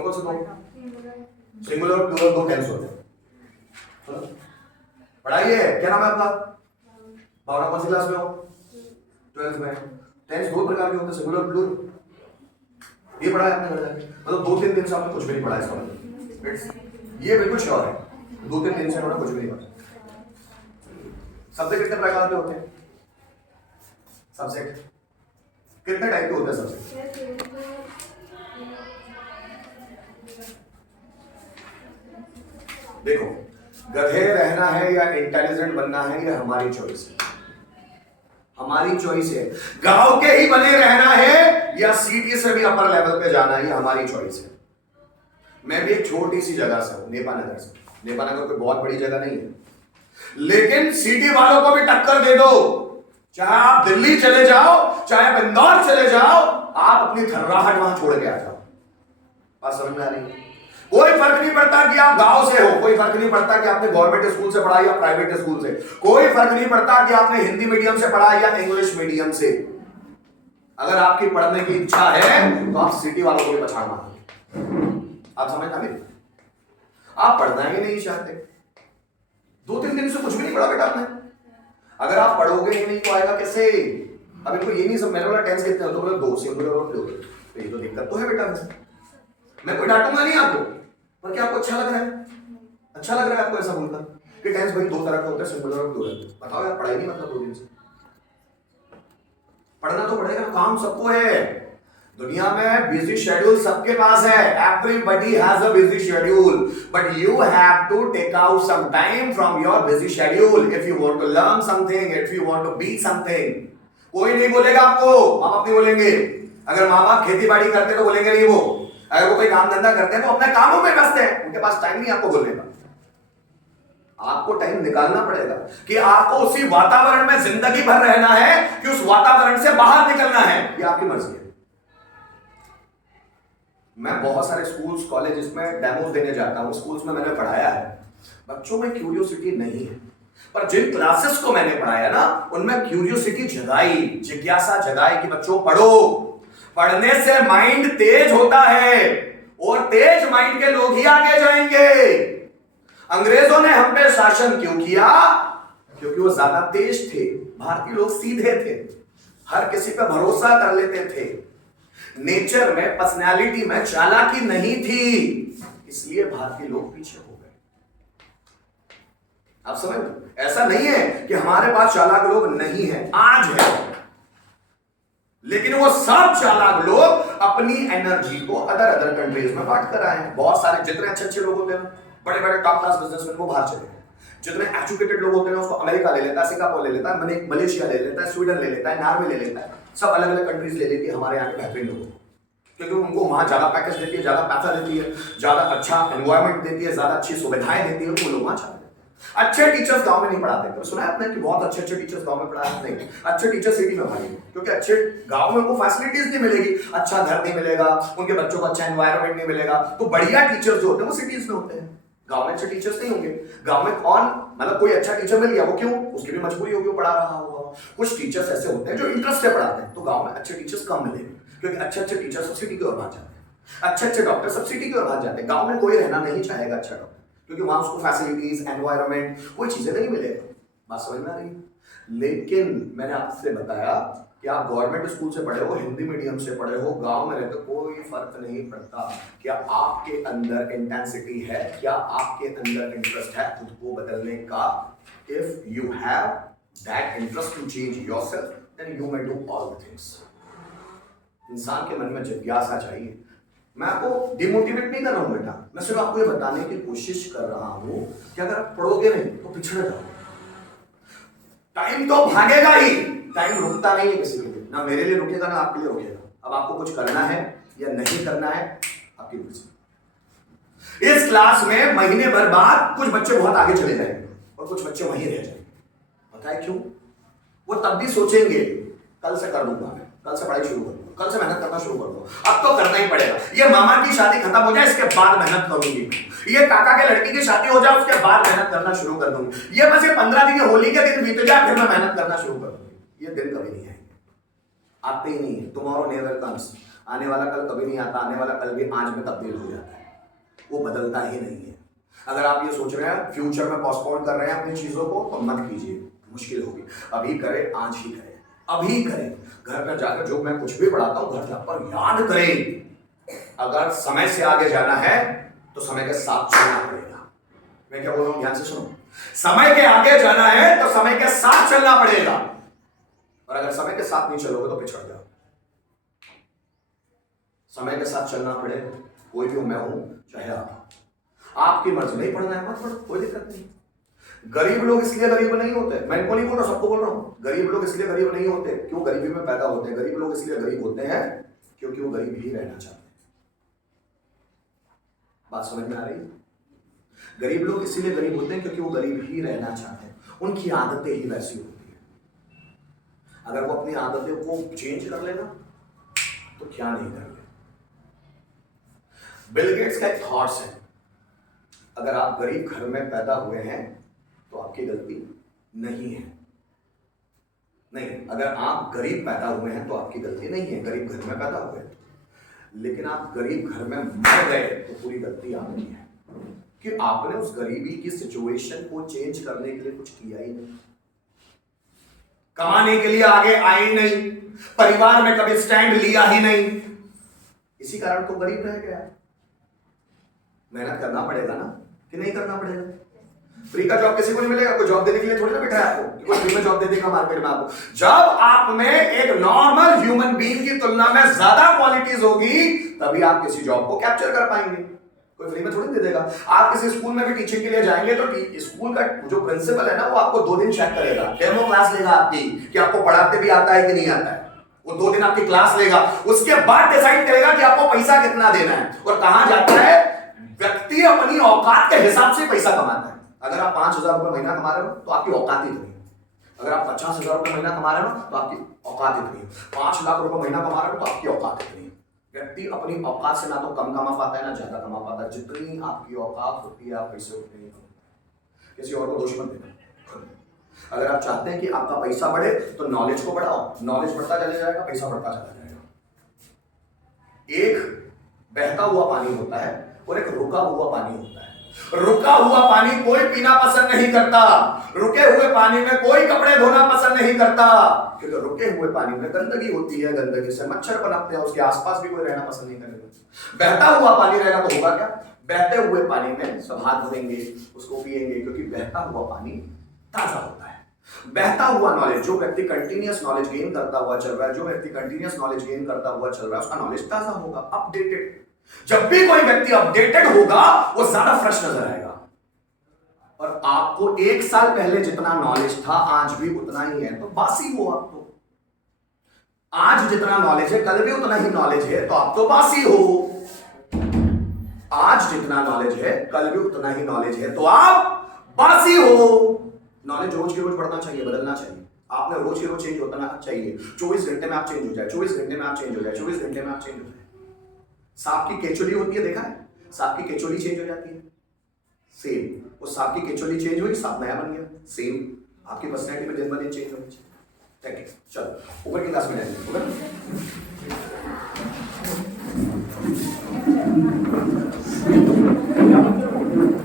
कौन कौन से दो? सिंगुलर और प्लूरल दो टेंस होते हैं। पढ़ाइए, क्या नाम है आपका? भावना कौन सी क्लास में हो? 12th में। टेंस दो प्रकार के होते हैं, सिंगुलर और प्लूरल। ये पढ़ा है आपने घर जाके? मतलब 2-3 दिन से आपने कुछ भी नहीं पढ़ा है इसका। ये बिल्कुल श्योर है 2-3 दिन से उन्होंने कुछ भी नहीं पढ़ा। सब्जेक्ट कितने प्रकार के होते हैं? सब्जेक्ट कितने टाइप के होते हैं सब्जेक्ट? देखो, गधे रहना है या इंटेलिजेंट बनना है, ये हमारी चॉइस है। हमारी चॉइस है। गांव के ही बने रहना है या सिटी से भी अपर लेवल पे जाना है, ये हमारी चॉइस है। मैं भी एक छोटी सी जगह से हूं, नेपानगर से। नेपानगर कोई बहुत बड़ी जगह नहीं है, लेकिन सिटी वालों को भी टक्कर दे दो। चाहे आप दिल्ली चले जाओ, चाहे आप इंदौर चले जाओ, आप अपनी थर्राहट वहां छोड़ के आ जाओ। बात समझ में आ रही है? कोई फर्क नहीं पड़ता कि आप गांव से हो, कोई फर्क नहीं पड़ता कि आपने गवर्नमेंट स्कूल से पढ़ा या प्राइवेट स्कूल से, कोई फर्क नहीं पड़ता कि आपने हिंदी मीडियम से पढ़ा या इंग्लिश मीडियम से। अगर आपकी पढ़ने की इच्छा है तो आप सिटी वालों को भी पछाड़ मारोगे। आप समझ आ गए? आप पढ़ना ही नहीं चाहते, 2-3 दिन से कुछ भी नहीं पढ़ा बेटा आपने। अगर आप पढ़ोगे ही नहीं तो आएगा कैसे? अब इनको ये नहीं सब, मैंने बोला टेंस कितने हो तो बोला 2, सिंगुलर और प्लूरल। तो ये तो दिक्कत तो है बेटा। मैं कोई डांटूंगा नहीं आपको, पर क्या आपको अच्छा लग रहा है? अच्छा लग रहा है आपको ऐसा बोलकर कि टेंस भाई 2 तरह का होता है, सिंगुलर और प्लूरल? बताओ यार, पढ़ाई नहीं मतलब 2 दिन से? पढ़ना तो पड़ेगा, काम सबको है। दुनिया में बिजी शेड्यूल सबके पास है। Everybody has a busy schedule, but you have to take out some time from your busy schedule if you want to learn something, if you want to be something. कोई नहीं बोलेगा आपको, माँ बाप नहीं बोलेंगे। अगर माँ बाप खेती बाड़ी करते तो बोलेंगे नहीं वो। अगर वो कोई काम धंधा करते हैं तो अपने कामों में व्यस्त है, उनके पास टाइम नहीं आपको बोलने का। आपको टाइम निकालना पड़ेगा कि आपको उसी वातावरण में जिंदगी भर रहना है कि उस वातावरण से बाहर निकलना है, ये आपकी मर्जी है। मैं बहुत सारे स्कूल्स कॉलेजेस में डेमोस देने जाता हूं। स्कूल्स में मैंने पढ़ाया है, बच्चों में क्यूरियोसिटी नहीं है, पर जिन क्लासेस को मैंने पढ़ाया ना, उनमें क्यूरियोसिटी जगाई, जिज्ञासा जगाई कि बच्चों पढ़ो। पढ़ने से माइंड तेज होता है और तेज माइंड के लोग ही आगे जाएंगे। अंग्रेजों ने हम पे शासन क्यों किया? क्योंकि वो ज्यादा तेज थे। भारतीय लोग सीधे थे, हर किसी पे भरोसा कर लेते थे। नेचर में, पर्सनैलिटी में चालाकी नहीं थी, इसलिए भारतीय लोग पीछे हो गए। आप समझ? ऐसा नहीं है कि हमारे पास चालाक लोग नहीं है, आज है, लेकिन वो सब चालाक लोग अपनी एनर्जी को अदर कंट्रीज में बांट कर आए हैं। बहुत सारे जितने अच्छे लोग होते हैं, बड़े बड़े टॉप क्लास बिजनेसमैन, वो बाहर चले गए। जितने एजुकेटेड लोग होते हैं उसको अमेरिका ले लेता है, सिंगापुर ले लेता है, मलेशिया ले लेता है, स्वीडन ले लेता है, नॉर्वे ले लेता है, सब अलग अलग कंट्रीज ले लेती है हमारे यहाँ के बेहतरीन लोगों को, क्योंकि उनको वहां ज्यादा पैकेज देती है, ज्यादा पैसा देती है, ज्यादा अच्छा एनवायरमेंट देती है, ज्यादा अच्छी सुविधाएं देती है, वो लोग वहां चाहते हैं। अच्छे टीचर्स गांव में नहीं पढ़ाते। तो सुना है आपने कि बहुत अच्छे टीचर्स गांव में पढ़ाते नहीं, अच्छे टीचर सिटी में पढ़ाएंगे, क्योंकि अच्छे गांव में उनको फैसिलिटीज नहीं मिलेगी, अच्छा घर नहीं मिलेगा, उनके बच्चों को अच्छा एनवायरमेंट नहीं मिलेगा। तो बढ़िया टीचर्स जो होते हैं वो सिटीज में होते हैं, गांव में अच्छे टीचर्स नहीं होंगे। गांव में कौन, मतलब कोई अच्छा टीचर मिल गया, वो क्यों? उसकी भी मजबूरी होगी, वो पढ़ा रहा होगा। कुछ टीचर्स ऐसे होते हैं जो इंटरेस्ट से पढ़ाते हैं, तो गांव में अच्छे टीचर्स कम मिलेंगे, क्योंकि अच्छे टीचर सब सिटी की ओर भाग जाते हैं, अच्छे डॉक्टर सब सिटी की ओर भाग जाते हैं। गांव में कोई रहना नहीं चाहेगा अच्छा डॉक्टर, क्योंकि वहां उसको फैसिलिटीज, एनवायरमेंट, कोई चीजें नहीं मिलेगा। बात समझ में आ रही है? लेकिन मैंने आपसे बताया कि आप गवर्नमेंट स्कूल से पढ़े हो, हिंदी मीडियम से पढ़े हो, गांव में रहते, कोई फर्क नहीं पड़ता। क्या आपके अंदर इंटेंसिटी है? क्या आपके अंदर इंटरेस्ट है खुद को बदलने का? If you have that interest to change yourself, then you may do all the things. इंसान के मन में जिज्ञासा चाहिए। मैं आपको डिमोटिवेट नहीं कर रहा हूं बेटा, मैं सिर्फ आपको ये बताने की कोशिश कर रहा हूं कि अगर आप पढ़ोगे नहीं तो पिछड़े जाओगे। टाइम तो भागेगा ही, टाइम रुकता नहीं है किसी के लिए, ना मेरे लिए रुकेगा ना आपके लिए रुकेगा। अब आपको कुछ करना है या नहीं करना है, आपकी मर्जी। इस क्लास में महीने भर बाद कुछ बच्चे बहुत आगे चले जाएंगे और कुछ बच्चे वहीं रह जाएंगे। पता है क्यों? वो तब भी सोचेंगे कल से कर दूंगा, मैं कल से पढ़ाई शुरू कर दूंगा, कल से मेहनत करना शुरू कर दो। अब तो करना ही पड़ेगा। ये मामा की शादी खत्म हो जाए, इसके बाद मेहनत करूंगी। ये काका के लड़की की शादी हो जाए, उसके बाद मेहनत करना शुरू कर दूंगी। ये बस ये 15 दिन होली के दिन बीत जाए, फिर मैं मेहनत करना शुरू कर दूंगी। ये दिन कभी नहीं आएंगे, आते ही नहीं है। टुमारो नेवर कम्स आने वाला कल कभी नहीं आता, आने वाला कल भी आज में तब्दील हो जाता है, वो बदलता ही नहीं है। अगर आप ये सोच रहे हैं फ्यूचर में पोस्टपोन कर रहे हैं अपनी चीजों को, तो मत कीजिए, मुश्किल होगी। अभी करें, आज ही करें, अभी करें। घर पर जाकर जो मैं कुछ भी पढ़ाता हूं घर जाकर याद करें। अगर समय से आगे जाना है तो समय के साथ चलना पड़ेगा। मैं क्या बोल रहा हूं, ध्यान से सुनो। समय के आगे जाना है तो समय के साथ चलना पड़ेगा, और अगर समय के साथ नहीं चलोगे तो पिछड़ जाओ। समय के साथ चलना पड़ेगा। कोई भी मैं हूं चाहे आप, आपकी मर्जी, नहीं पढ़ना है मत पढ़ो, कोई दिक्कत नहीं। गरीब लोग इसलिए गरीब नहीं होते, मैं इनको नहीं बोल रहा, सबको बोल रहा हूं। गरीब लोग इसलिए गरीब नहीं होते क्यों गरीबी में पैदा होते हैं। गरीब लोग इसलिए गरीब होते हैं क्योंकि वो गरीब ही रहना चाहते हैं। बात समझ में आ रही है? गरीब लोग इसीलिए गरीब होते हैं क्योंकि वो गरीब ही रहना चाहते हैं, उनकी आदतें ही वैसी होती है। अगर वो अपनी आदतें को चेंज कर लेना तो क्या नहीं कर ले। बिल गेट्स का एक थॉट्स है, अगर आप गरीब घर में पैदा हुए हैं तो आपकी गलती नहीं है। नहीं, अगर आप गरीब पैदा हुए हैं तो आपकी गलती नहीं है, गरीब घर में पैदा हुए। लेकिन आप गरीब घर में मर गए तो पूरी गलती आपकी है, कि आपने उस गरीबी की सिचुएशन को चेंज करने के लिए कुछ किया ही नहीं, कमाने के लिए आगे आए ही नहीं, परिवार में कभी स्टैंड लिया ही नहीं। इसी कारण तो गरीब रह गया। मेहनत करना पड़ेगा ना, कि नहीं करना पड़ेगा? फ्री का जॉब किसी को नहीं मिलेगा, कोई जॉब देने के लिए थोड़ी ना बैठा है आपको, कोई फ्री में जॉब दे देगा मार्केट में आपको। जब आप में एक नॉर्मल ह्यूमन बीइंग की तुलना में ज्यादा क्वालिटीज होगी तभी आप किसी जॉब को कैप्चर कर पाएंगे। कोई फ्री में थोड़ी दे देगा। आप किसी स्कूल में भी टीचिंग के लिए जाएंगे तो स्कूल का जो प्रिंसिपल है ना, वो आपको 2 दिन चेक करेगा, डेमो क्लास लेगा आपकी, कि आपको पढ़ाते भी आता है कि नहीं आता है। वो 2 दिन आपकी क्लास लेगा, उसके बाद डिसाइड करेगा कि आपको पैसा कितना देना है। और कहां जाता है? व्यक्ति अपनी औकात के हिसाब से पैसा कमाता है। अगर आप 5,000 रुपए महीना कमा रहे हो तो आपकी औकात इतनी है। अगर आप 50,000 रुपए महीना कमा रहे हो तो आपकी औकात इतनी है। 5 लाख रुपए महीना कमा रहे हो तो आपकी औकात इतनी है। व्यक्ति अपनी औकात से ना तो कम कमा पाता है ना ज्यादा कमा पाता है। जितनी आपकी औकात होती है आप पैसे उतने ही कमाते। किसी और को दोष मत देना। अगर आप चाहते हैं कि आपका पैसा बढ़े तो नॉलेज को बढ़ाओ, नॉलेज बढ़ता चले जाएगा, पैसा बढ़ता चला जाएगा। एक बहता हुआ पानी होता है और एक रुका हुआ पानी होता है। रुका हुआ पानी कोई पीना पसंद नहीं करता, रुके हुए पानी में कोई कपड़े धोना पसंद नहीं करता, क्योंकि रुके हुए पानी में गंदगी होती है, गंदगी से मच्छर पनपते हैं, उसके आसपास भी कोई रहना पसंद नहीं करेगा। बहता हुआ पानी रहेगा तो होगा क्या? बहते हुए पानी में सब हाथ धोएंगे, उसको पिएंगे, क्योंकि बहता हुआ पानी ताजा होता है। बहता हुआ नॉलेज, जो व्यक्ति कंटिन्यूअस नॉलेज गेन करता हुआ चल रहा है, जो व्यक्ति कंटिन्यूअस नॉलेज गेन करता हुआ चल रहा है, उसका नॉलेज ताजा होगा, अपडेटेड। जब भी कोई व्यक्ति अपडेटेड होगा वो ज्यादा फ्रेश नजर आएगा। और आपको 1 साल पहले जितना नॉलेज था आज भी उतना ही है तो बासी हो आप तो। आज जितना नॉलेज है कल भी उतना ही नॉलेज है तो आप तो बासी हो। आज जितना नॉलेज है कल भी उतना ही नॉलेज है तो आप बासी हो। नॉलेज रोज के रोज बढ़ना चाहिए, बदलना चाहिए। आपने रोज के रोज चेंज होना चाहिए। 24 घंटे में आप चेंज हो जाए, 24 घंटे में आप चेंज हो जाए, 24 घंटे में आप चेंज हो जाए। सांप की केचुली होती है, देखा है? सांप की केचुली चेंज हो जाती है। सेम वो सांप की केचुली चेंज हुई, सांप नया बन गया। सेम आपकी पर्सनैलिटी में दिन ब दिन चेंज होनी चाहिए। Thank you. चलो ऊपर की क्लास में जाएंगे।